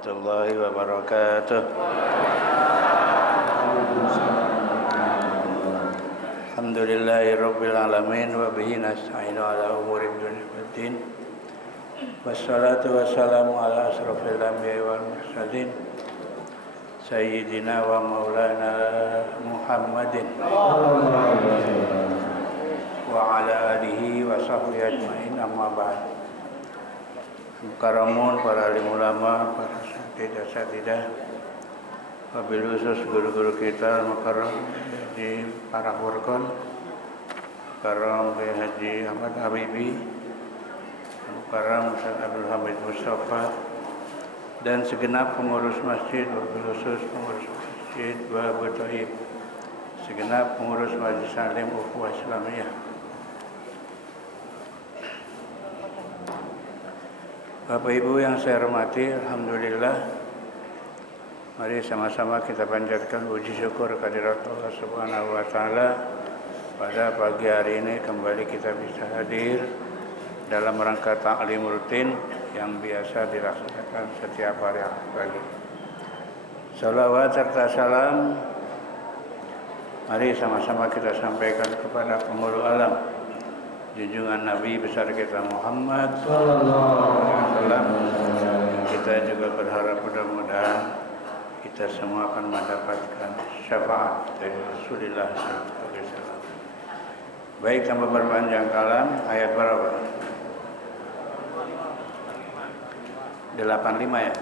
warahmatullahi wabarakatuh. Alhamdulillahi rabbil alamin wa bihi nasta'inu ala umuri dunya waddin. Wassalatu wassalamu ala asrofil anbiya'i wal mursalin sayyidina wa maulana Muhammadin wa ala alihi wa sahbihi ajma'in, amma ba'd. Karamun para alim ulama, para asatidah, wabil khusus guru-guru kita Mukarram di para Furqan, Mukarram Kiai Haji Ahmad Habibi, Mukarram Ustaz Abdul Hamid Mustafa, dan segenap pengurus masjid, wabil khusus pengurus masjid Babu Thaib, segenap pengurus Majelis Alim Ukhuwah Islamiyah. Bapak Ibu yang saya hormati, alhamdulillah, mari sama-sama kita panjatkan puji syukur kehadirat Allah Subhanahu wa taala. Pada pagi hari ini kembali kita bisa hadir dalam rangka taklim rutin yang biasa dilaksanakan setiap hari pagi. Salawat serta salam mari sama-sama kita sampaikan kepada penghulu alam, junjungan Nabi besar kita Muhammad sallallahu alaihi wasallam. Kita juga berharap mudah-mudahan kita semua akan mendapatkan syafaat dari Rasulullah sallallahu alaihi wasallam. Baik, tanpa berpanjang kalam, ayat berapa? 85 ya.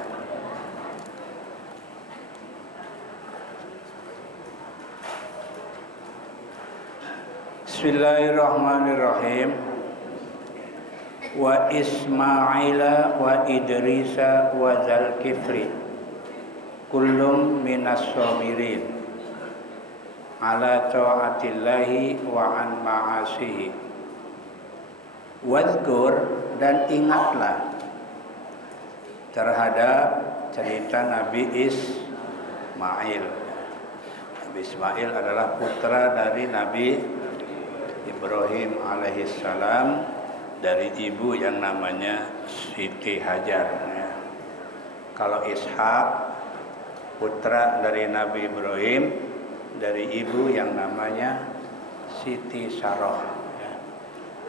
Bismillahirrahmanirrahim. Wa Ismaila wa Idrisa wa Zalkifli kullum minas sabirin ala ta'atillahi wa an ma'asihi. Wadhkur, dan ingatlah terhadap cerita Nabi Ismail. Nabi Ismail adalah putra dari Nabi Ibrahim alaihissalam dari ibu yang namanya Siti Hajar. Kalau Ishak putra dari Nabi Ibrahim dari ibu yang namanya Siti Saroh.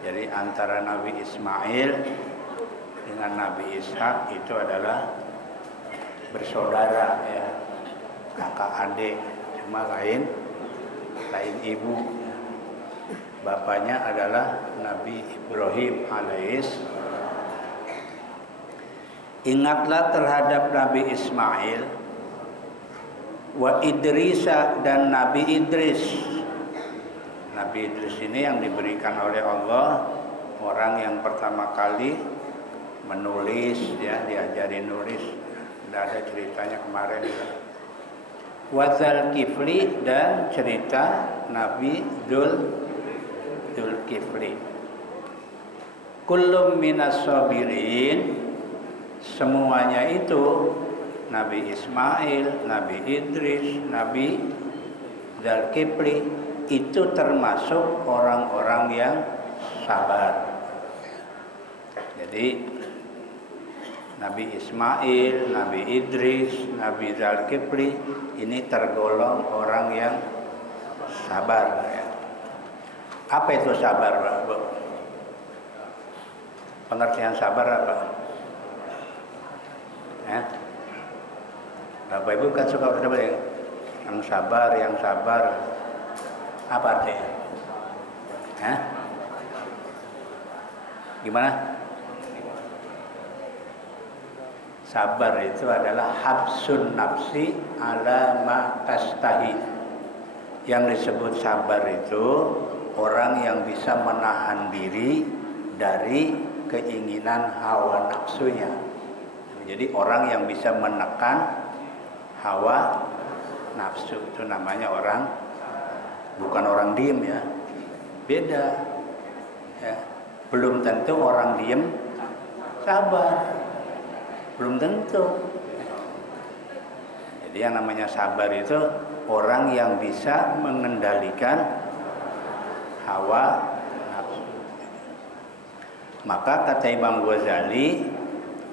Jadi antara Nabi Ismail dengan Nabi Ishak itu adalah bersaudara, ya, kakak adik, cuma lain ibu. Bapaknya adalah Nabi Ibrahim alaihissalam. Ingatlah terhadap Nabi Ismail wa Idrisa, dan Nabi Idris. Nabi Idris ini yang diberikan oleh Allah orang yang pertama kali menulis, ya, diajari nulis. Tidak ada ceritanya kemarin. Wa Zalkifli, dan cerita Nabi Dzulkifli. Kullum minas sabirin, semuanya itu Nabi Ismail, Nabi Idris, Nabi Dzulkifli itu termasuk orang-orang yang sabar. Jadi Nabi Ismail, Nabi Idris, Nabi Dzulkifli ini tergolong orang yang sabar, ya. Apa itu sabar, Pak? Pengertian sabar apa? Bapak Ibu kan suka berdebat, ya? Yang sabar. Apa artinya? Gimana? Sabar itu adalah habsun nafsi ala ma tastahi. Yang disebut sabar itu orang yang bisa menahan diri dari keinginan hawa nafsunya. Jadi orang yang bisa menekan hawa nafsu itu namanya orang, bukan orang diem, ya. Beda, ya. Belum tentu orang diem sabar, belum tentu. Jadi yang namanya sabar itu orang yang bisa mengendalikan hawa nafsu. Maka kata Imam Ghazali,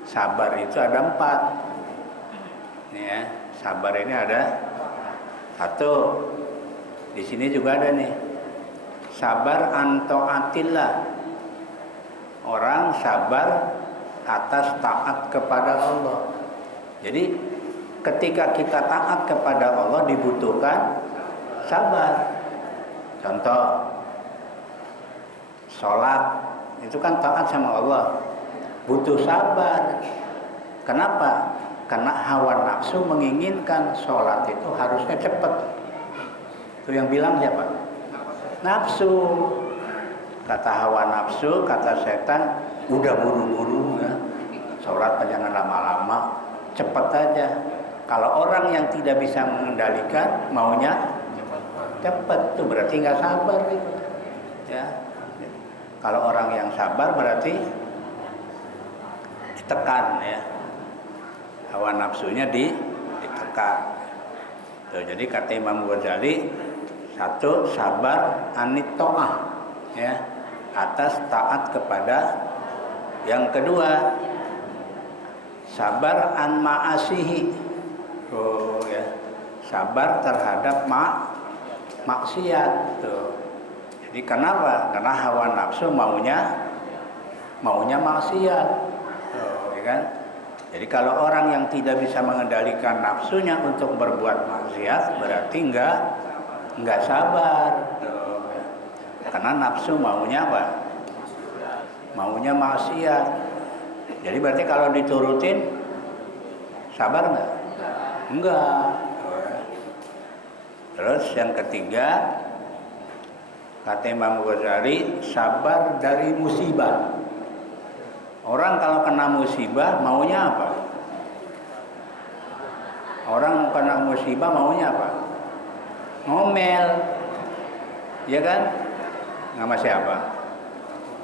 sabar itu ada 4. Ya, sabar ini ada satu. Di sini juga ada nih. Sabar an taatillah. Orang sabar atas taat kepada Allah. Jadi ketika kita taat kepada Allah dibutuhkan sabar. Contoh, sholat itu kan taat sama Allah, butuh sabar. Kenapa? Karena hawa nafsu menginginkan sholat itu harusnya cepat. Itu yang bilang siapa? Nafsu. Kata hawa nafsu, kata setan, udah buru-buru ya. Sholat jangan lama-lama, cepat aja. Kalau orang yang tidak bisa mengendalikan maunya cepat, itu berarti nggak sabar itu. Ya. Kalau orang yang sabar berarti ditekan ya. Hawa nafsunya ditekan. Tuh, jadi kata Imam Ghazali, satu sabar anit ta'ah ya, atas taat kepada. Yang kedua sabar an ma'asihi. Oh ya, sabar terhadap maksiat tuh. Jadi kenapa? Karena hawa nafsu maunya maksiat. Tuh, ya kan? Jadi kalau orang yang tidak bisa mengendalikan nafsunya untuk berbuat maksiat berarti enggak sabar. Tuh. Karena nafsu maunya apa? Maunya maksiat. Jadi berarti kalau diturutin sabar enggak? Enggak. Terus yang ketiga kata Imam Ghazali, sabar dari musibah. Orang kalau kena musibah maunya apa? Orang kena musibah maunya apa? Ngomel. Ya kan? Sama siapa?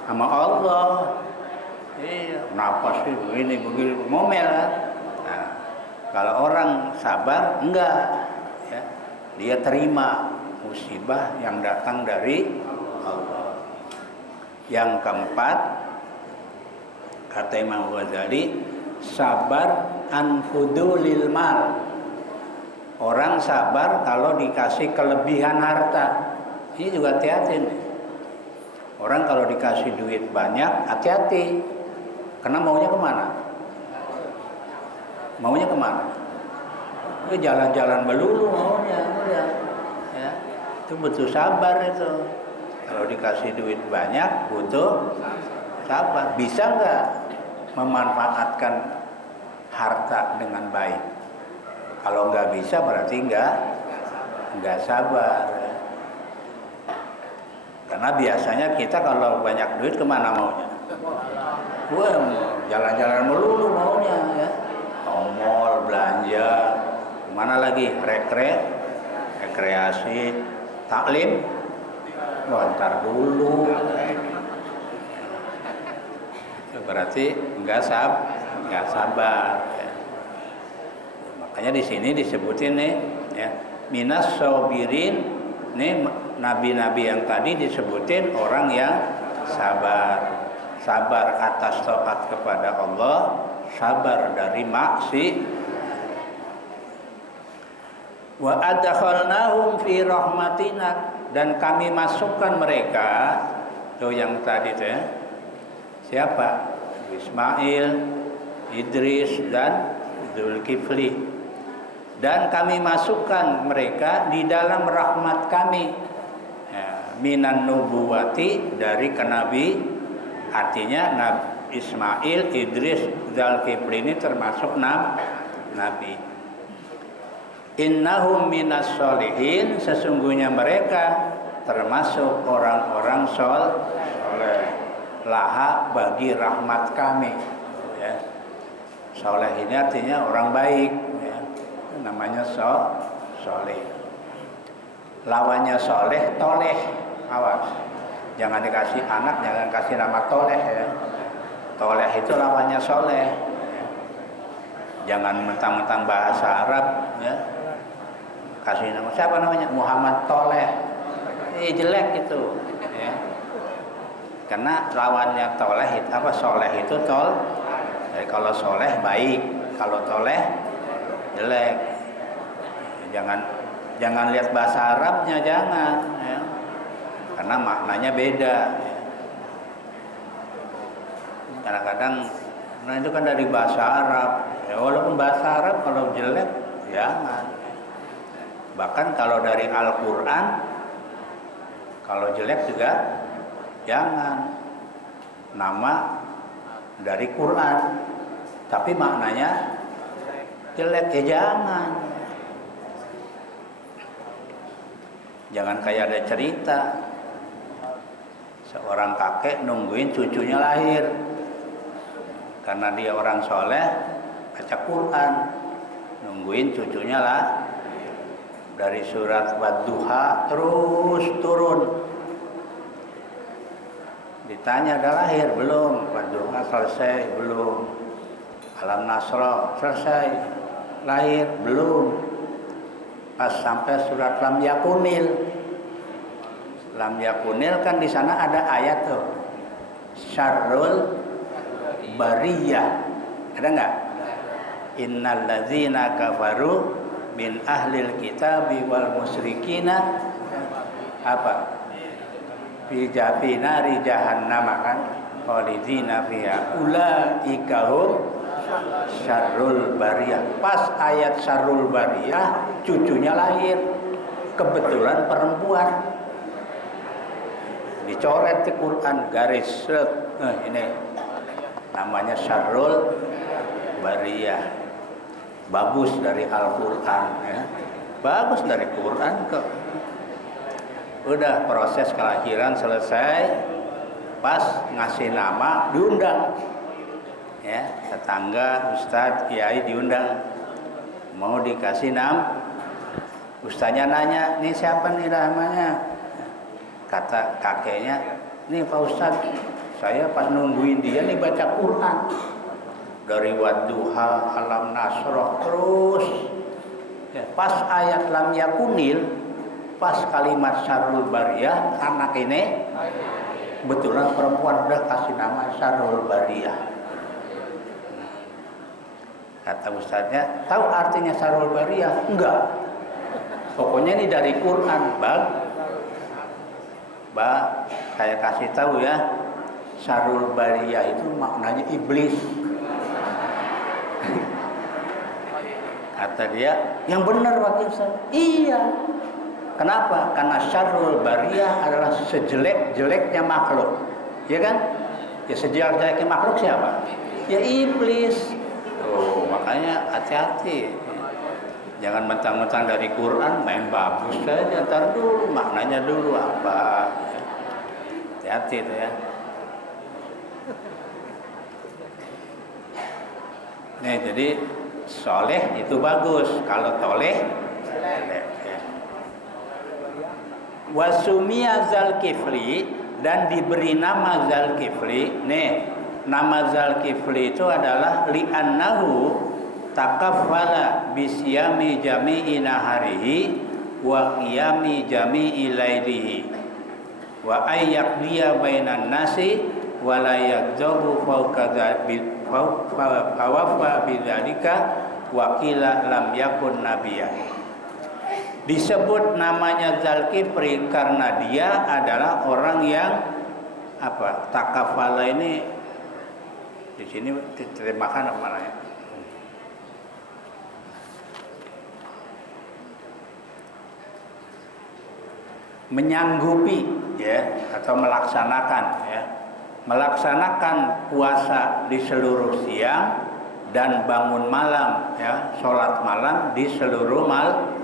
Sama Allah. Iya, kenapa sih begini ngomel kan? Nah, kalau orang sabar enggak ya. Dia terima musibah yang datang dari Allah. Yang keempat kata Imam Ghazali, sabar an fudulil mal. Orang sabar kalau dikasih kelebihan harta. Ini juga hati-hati nih. Orang kalau dikasih duit banyak, hati-hati. Karena maunya kemana? Maunya kemana? Jalan-jalan melulu maunya, udah. Ya. Itu butuh sabar itu. Kalau dikasih duit banyak, butuh sabar. Bisa nggak memanfaatkan harta dengan baik? Kalau nggak bisa berarti nggak sabar. Karena biasanya kita kalau banyak duit kemana maunya? Wah, jalan-jalan melulu maunya ya. Mall, belanja, kemana lagi? Rekreasi, taklim. Wah, ntar dulu. Itu berarti nggak sabar. Ya. Makanya di sini disebutin nih, ya, minas sabirin. Nih nabi-nabi yang tadi disebutin orang yang sabar. Sabar atas taat kepada Allah, sabar dari maksiat. Wa adkhalnahum fi rahmatina, dan kami masukkan mereka, tuh yang tadi tuh ya. Siapa? Ismail, Idris dan Zulkifli. Dan kami masukkan mereka di dalam rahmat kami. Ya, minan nubuwati, dari kenabi. Artinya Nabi Ismail, Idris, Zulkifli ini termasuk nabi. Innahum minas sholihin, sesungguhnya mereka termasuk orang-orang soleh. Laha, bagi rahmat kami. Ya. Soleh ini artinya orang baik. Ya. Namanya soleh. Lawannya soleh, toleh. Awas. Jangan dikasih anak, jangan kasih nama toleh ya. Toleh itu lawannya soleh. Ya. Jangan mentang-mentang bahasa Arab ya. Kasih nama, siapa namanya? Muhammad Toleh. Jelek itu. Ya. Karena lawannya toleh itu apa? Soleh itu tol. Jadi kalau soleh baik, kalau toleh jelek. Jangan lihat bahasa Arabnya, jangan ya. Karena maknanya beda ya. Kadang-kadang nah itu kan dari bahasa Arab ya, walaupun bahasa Arab kalau jelek jangan. Bahkan kalau dari Al-Quran kalau jelek juga jangan. Nama dari Quran tapi maknanya jelek ya jangan kayak ada cerita seorang kakek nungguin cucunya lahir karena dia orang soleh baca Quran, nungguin cucunya lah dari surat Wadduha terus turun. Ditanya udah lahir belum? Wadduha selesai belum? Alam Nasra selesai, lahir belum? Pas sampai surat Lam Yakunil. Lam Yakunil kan di sana ada ayat tuh. Syarrul bariyah. Ada enggak? Innal ladzina kafaru min ahlil kitabi wal musyrikina apa? Fi nari jahannam kan khalidina fiha ulaika hum syarrul bariyah. Pas ayat syarrul bariyah cucunya lahir, kebetulan perempuan, dicoret di Quran garis ini namanya syarrul bariyah. Bagus dari Al-Quran ya. Bagus dari Quran kok. Udah proses kelahiran selesai, pas ngasih nama diundang ya, tetangga, ustadz, kiai diundang mau dikasih nama. Ustadznya nanya, ini siapa nih namanya? Kata kakeknya, nih Pak Ustadz, saya pas nungguin dia nih baca Quran dari Wadduha, Alam Nasroh terus ya, pas ayat Lam Yakunil, pas kalimat syarrul bariyah, anak ini kebetulan perempuan udah kasih nama syarrul bariyah. Kata ustadznya, tahu artinya syarrul bariyah? Enggak. Pokoknya ini dari Quran, Bang. Saya kasih tahu ya, syarrul bariyah itu maknanya iblis. Kata dia, yang benar Pak Ustaz. Iya. Kenapa? Karena syarrul bariyah adalah sejelek-jeleknya makhluk. Ya kan? Ya sejelek-jeleknya makhluk siapa? Ya iblis. Oh, makanya hati-hati. Jangan mentang-mentang dari Quran main bagus saja. Ntar dulu maknanya dulu apa. Hati-hati itu ya. Nih, jadi soleh itu bagus. Kalau toleh jelek. Wasumia Zalkifli, dan diberi nama Zalkifli. Nih, nama Zalkifli itu adalah li'annahu takaffala bisyami jami'i naharihi wa qiyami jami'i lailihi wa ayyaqdiya bainan nasi wa la yadzabu fawqa bidzalika wa qila lam yakun nabiyyan. Disebut namanya Zalkifli karena dia adalah orang yang apa? Takafala ini di sini diterjemahkan apa namanya? Menyanggupi ya, atau melaksanakan ya. Melaksanakan puasa di seluruh siang dan bangun malam ya, sholat malam di seluruh malam.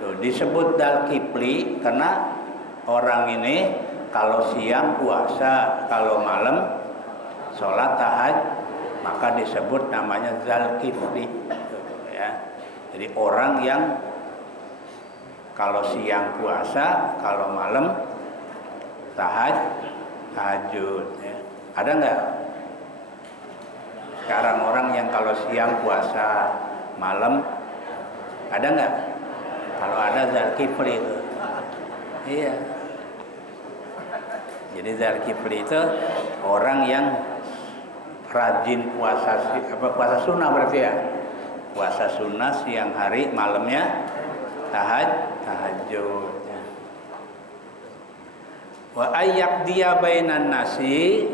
Disebut Zalkifli karena orang ini kalau siang puasa, kalau malam sholat tahajud, maka disebut namanya Zalkifli ya. Jadi orang yang kalau siang puasa, kalau malam tahajud ya. Ada nggak sekarang orang yang kalau siang puasa, malam ada nggak? Kalau ada Zalkifli itu, iya. Jadi Zalkifli itu orang yang rajin puasa, apa puasa sunnah berarti ya, puasa sunnah siang hari, malamnya tahajud. Wa ayyak dia bainan nasi,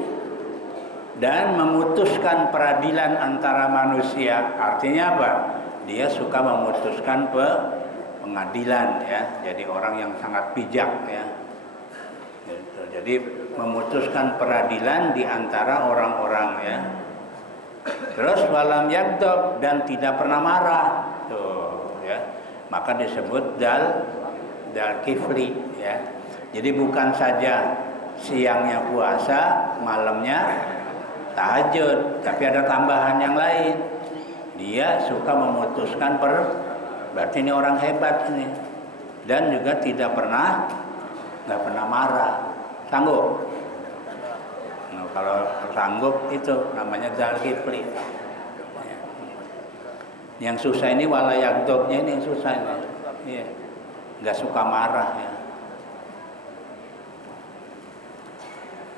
dan memutuskan peradilan antara manusia. Artinya apa? Dia suka memutuskan pengadilan, ya. Jadi orang yang sangat bijak, ya. Jadi memutuskan peradilan di antara orang-orang, ya. Terus walam yaghdab, dan tidak pernah marah. Tuh, ya. Maka disebut dal kifli, ya. Jadi bukan saja siangnya puasa, malamnya tahajud, tapi ada tambahan yang lain. Dia suka memutuskan berarti ini orang hebat ini. Dan juga nggak pernah marah. Sanggup. Nah, kalau sanggup itu namanya Dzulkifli. Ya. Yang susah ini wala yaghdabnya, ini yang susah ini. Iya. Nggak suka marah, ya.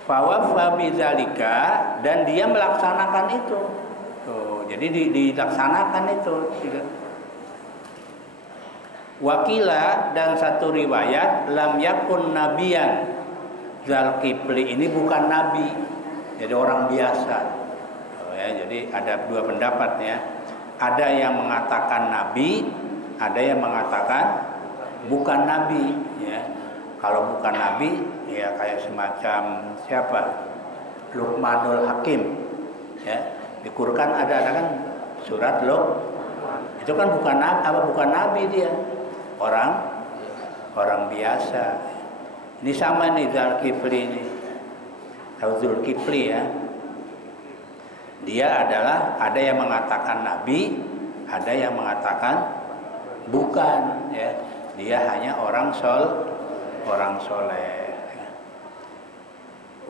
Fawafa bidzalika, dan dia melaksanakan itu. Tuh, jadi dilaksanakan itu. Wakila, dan satu riwayat lam yakun nabiyan. Dzulkifli ini bukan nabi, jadi orang biasa. Oh, ya, jadi ada dua pendapat, ya. Ada yang mengatakan nabi, ada yang mengatakan bukan nabi, ya. Kalau bukan nabi, ya kayak semacam siapa? Luqmanul Hakim, ya. Di Quran ada kan surat itu kan bukan nabi, dia orang biasa. Ini sama nih Dzulkifli ini. Tahu Dzulkifli, ya? Dia adalah, ada yang mengatakan nabi, ada yang mengatakan bukan, ya. Dia hanya orang soleh.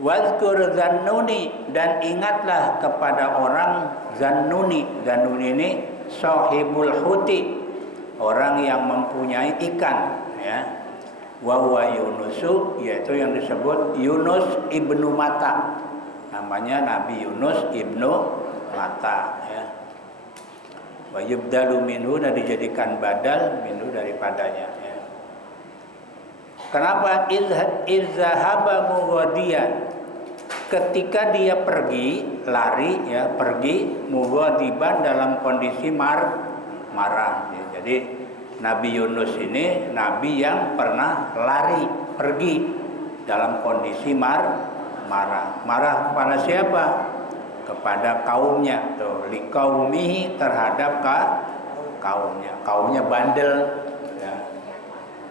Wazkur Zannuni, dan ingatlah kepada orang Zannuni. Zannuni ini sahibul huti, orang yang mempunyai ikan, ya. Wa huwa Yunusu, yaitu yang disebut Yunus ibnu Matta. Namanya Nabi Yunus ibnu Matta, ya. Wa yubdalu minhu, dan dijadikan badal minhu daripadanya, ya. Kenapa? Izhaba mughadiyan, ketika dia pergi lari, ya, pergi mughadiban dalam kondisi marah, ya. Jadi Nabi Yunus ini nabi yang pernah lari, pergi dalam kondisi marah. Marah kepada siapa? Kepada kaumnya. Tuh, liqaumihi, terhadap kaumnya. Kaumnya bandel, ya.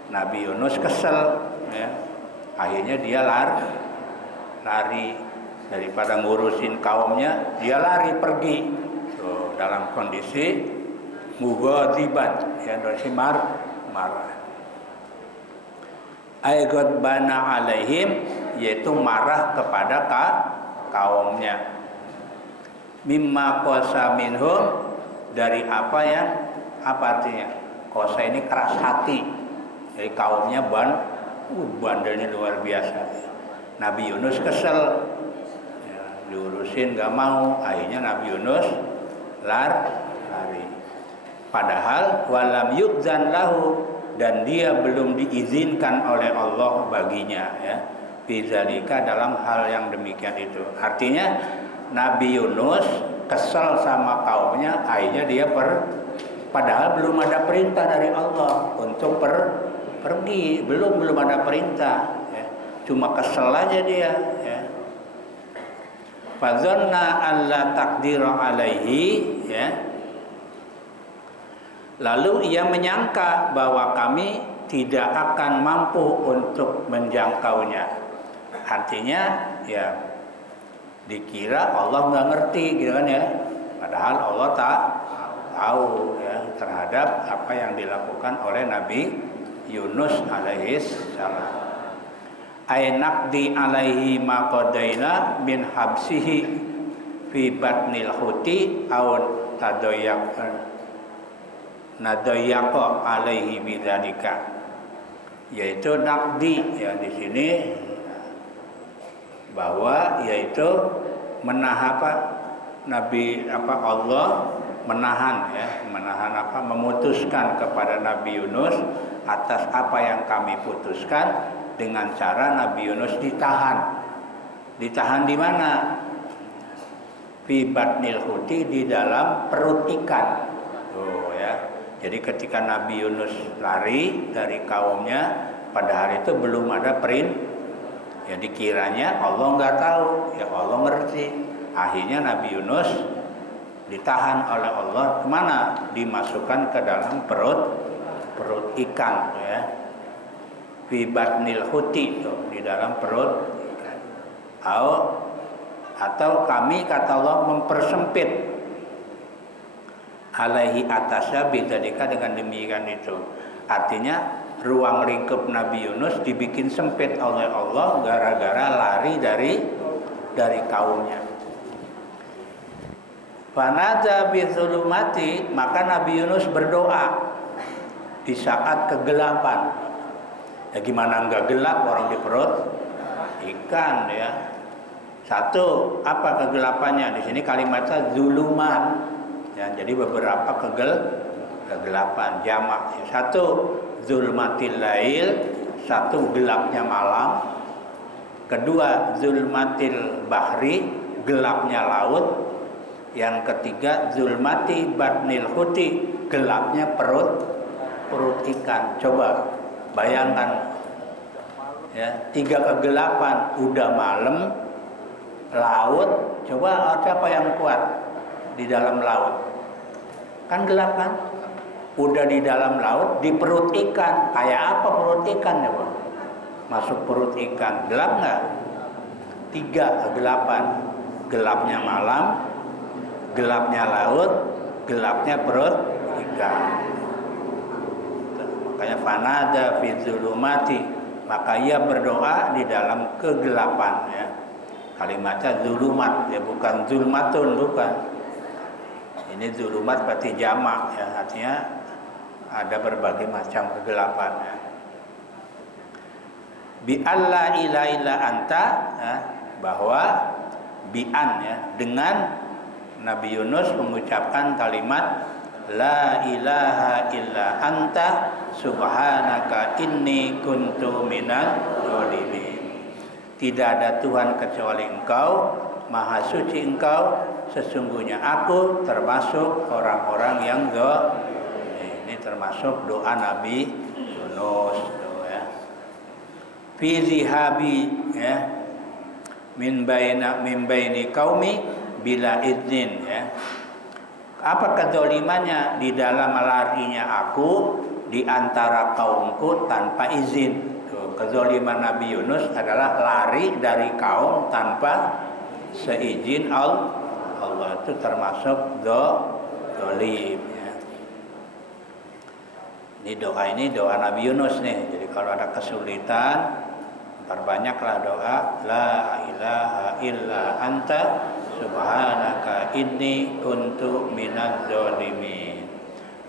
Nabi Yunus kesel, ya. Akhirnya dia lari daripada ngurusin kaumnya, dia lari pergi. Tuh, dalam kondisi mughadiban, ya, dari marah. Aigot bana alaihim, yaitu marah kepada kaumnya. Mimma qasa minhum, dari apa artinya? Qasa ini keras hati. Jadi kaumnya bandelnya luar biasa. Nabi Yunus kesel, ya, diurusin gak mau. Akhirnya Nabi Yunus lari. Padahal walam yu'zan lahu, dan dia belum diizinkan oleh Allah baginya, ya. Bidzalika, dalam hal yang demikian itu. Artinya Nabi Yunus kesel sama kaumnya, akhirnya dia padahal belum ada perintah dari Allah untuk pergi, belum ada perintah, ya. Cuma kesel aja dia, ya. Fadzanna alla taqdira alaihi, ya. Lalu ia menyangka bahwa kami tidak akan mampu untuk menjangkaunya. Artinya, ya, dikira Allah nggak ngerti, gitu kan, ya. Padahal Allah tak tahu, ya, terhadap apa yang dilakukan oleh Nabi Yunus alaihis salam. Ainaqdi alaihi ma qadaina min habsihi fi batnil huti aw nadayaqa alaihi bidzalika, yaitu nakdi, ya, di sini bahwa yaitu Allah menahan memutuskan kepada Nabi Yunus atas apa yang kami putuskan dengan cara Nabi Yunus ditahan. Ditahan di mana? Fi batnil huti, di dalam perut ikan. Tuh ya. Jadi ketika Nabi Yunus lari dari kaumnya, pada hari itu belum ada perintah. Ya dikiranya Allah nggak tahu, ya Allah ngerti. Akhirnya Nabi Yunus ditahan oleh Allah kemana? Dimasukkan ke dalam perut ikan, ya. Fi batnil huti, di dalam perut ikan. Atau kami, kata Allah, mempersempit alaihi atasnya bidadika, dengan demikian itu. Artinya ruang lingkup Nabi Yunus dibikin sempit oleh Allah gara-gara lari dari kaumnya. Fanada bizulumati, maka Nabi Yunus berdoa di saat kegelapan. Ya gimana enggak gelap orang di perut ikan, ya. Satu, apa kegelapannya? Di sini kalimatnya zulumat. Ya, jadi beberapa kegelapan jamak. Satu, zulmatil lail, satu gelapnya malam. Kedua, zulmatil bahri, gelapnya laut. Yang ketiga, zulmati batnil huti, gelapnya perut ikan. Coba bayangkan, ya, 3 kegelapan, udah malam, laut. Coba siapa yang kuat di dalam laut? Kan gelap kan? Udah di dalam laut, di perut ikan. Kayak apa perut ikan ya, Bang? Masuk perut ikan, gelap nggak? 3 kegelapan, gelapnya malam, gelapnya laut, gelapnya perut ikan. Makanya fanada fi zulumati, maka ia berdoa di dalam kegelapan, ya. Kalimatnya zulumat, ya, bukan zulmatun, bukan. Ini zulumat berarti jamak, ya, artinya ada berbagai macam kegelapan, ya. Bi alla ilaha illa anta, ya, bahwa bi'an, ya, dengan Nabi Yunus mengucapkan kalimat la ilaha illa anta subhanaka inni kuntu minadz dzalimin. Tidak ada Tuhan kecuali Engkau, Maha suci Engkau, sesungguhnya aku termasuk orang-orang yang ini termasuk doa Nabi Yunus, ya. Fi zihabi, ya, min baini qaumi bila iznin, ya. Apa kezalimannya? Di dalam larinya aku di antara kaumku tanpa izin. Kezaliman Nabi Yunus adalah lari dari kaum tanpa seizin Allah. Itu termasuk zalim, ya. Ini doa Nabi Yunus nih. Jadi kalau ada kesulitan, perbanyaklah doa la ilaha illa anta subhanaka inni kuntu minadz dzalimin.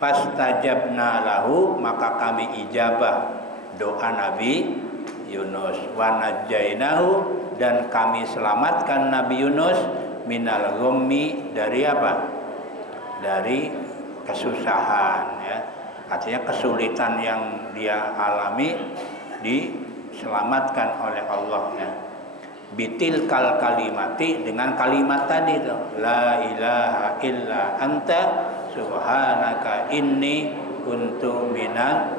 Fastajabna lahu, maka kami ijabah doa Nabi Yunus. Wa najjainahu, dan kami selamatkan Nabi Yunus minal ghammi, dari apa? Dari kesusahan, ya. Artinya kesulitan yang dia alami diselamatkan oleh Allah, ya. Bitil kal kalimati, dengan kalimat tadi itu la ilaha illa anta subhanaka inni kuntu minal,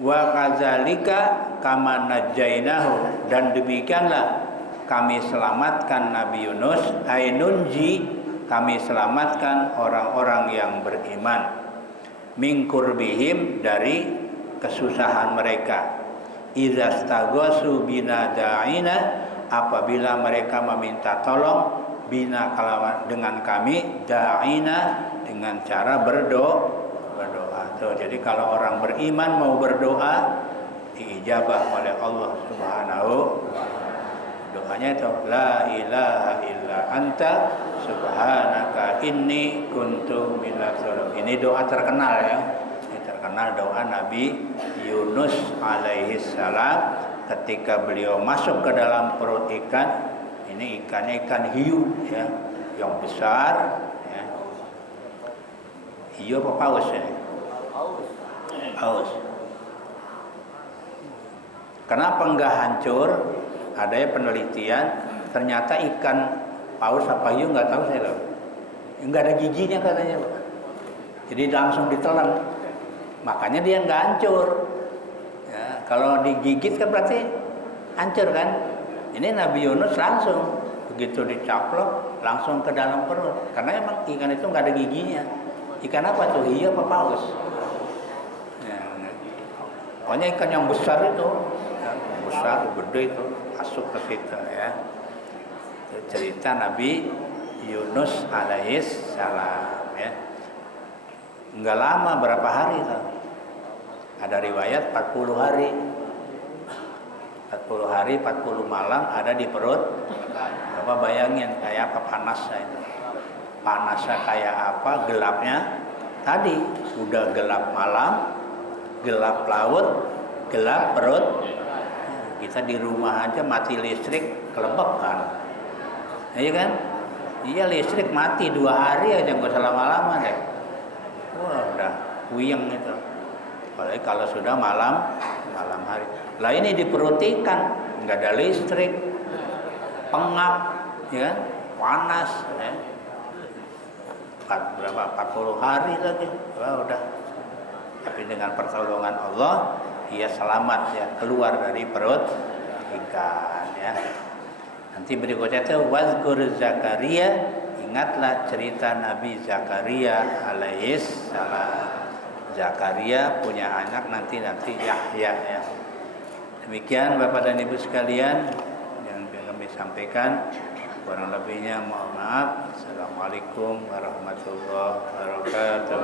wa kadzalika kama najjainahu, dan demikianlah kami selamatkan Nabi Yunus, ainunji, kami selamatkan orang-orang yang beriman, min kurbihim, dari kesusahan mereka, idza staghasu bina da'ina, apabila mereka meminta tolong, bina, dengan kami, da'ina, dengan cara berdoa. Tuh, jadi kalau orang beriman mau berdoa, diijabah oleh Allah Subhanahu. Doanya itu la ilaha illa anta subhanaka inni kuntu minadz dzalimin. Ini doa terkenal, ya. Terkenal doa Nabi Yunus alaihi salam ketika beliau masuk ke dalam perut ikan. Ini ikannya ikan hiu, ya, yang besar, Hiu apa paus ya? Paus. Kenapa enggak hancur? Ada ya penelitian, ternyata ikan paus apa hiu nggak tahu saya loh. Enggak ada giginya katanya, Pak. Jadi langsung ditelan. Makanya dia nggak hancur. Ya, kalau digigit kan berarti hancur kan? Ini Nabi Yunus langsung begitu dicaplok langsung ke dalam perut. Karena emang ikan itu nggak ada giginya. Ikan apa tuh? Hiu apa paus? Ya, pokoknya ikan yang besar itu, ya, besar, gede itu masuk ke situ ya. Itu cerita Nabi Yunus alaihis salam ya. Enggak lama, berapa hari kan? Ada riwayat 40 hari. 40 hari, 40 malam ada di perut. Bapak bayangin kayak apa panasnya itu. Panasnya kayak apa, gelapnya. Tadi udah gelap malam, gelap laut, gelap perut. Kita di rumah aja mati listrik, kelebek kan. Iya kan? Iya, listrik mati 2 hari aja, nggak usah lama-lama deh. Wah, udah puyeng itu. Apalagi kalau sudah malam hari. Lah ini di perut ikan, nggak ada listrik, pengap, ya kan? Panas, ya. Berapa? 40 hari lagi. Wah, udah. Tapi dengan pertolongan Allah, ia selamat ya keluar dari perut ikan ya. Nanti berikutnya itu wazkur Zakaria, ingatlah cerita Nabi Zakaria alaihis salam. Zakaria punya anak nanti Yahya ya. Demikian Bapak dan Ibu sekalian yang kami sampaikan. Kurang lebihnya mohon maaf. Assalamualaikum warahmatullahi wabarakatuh.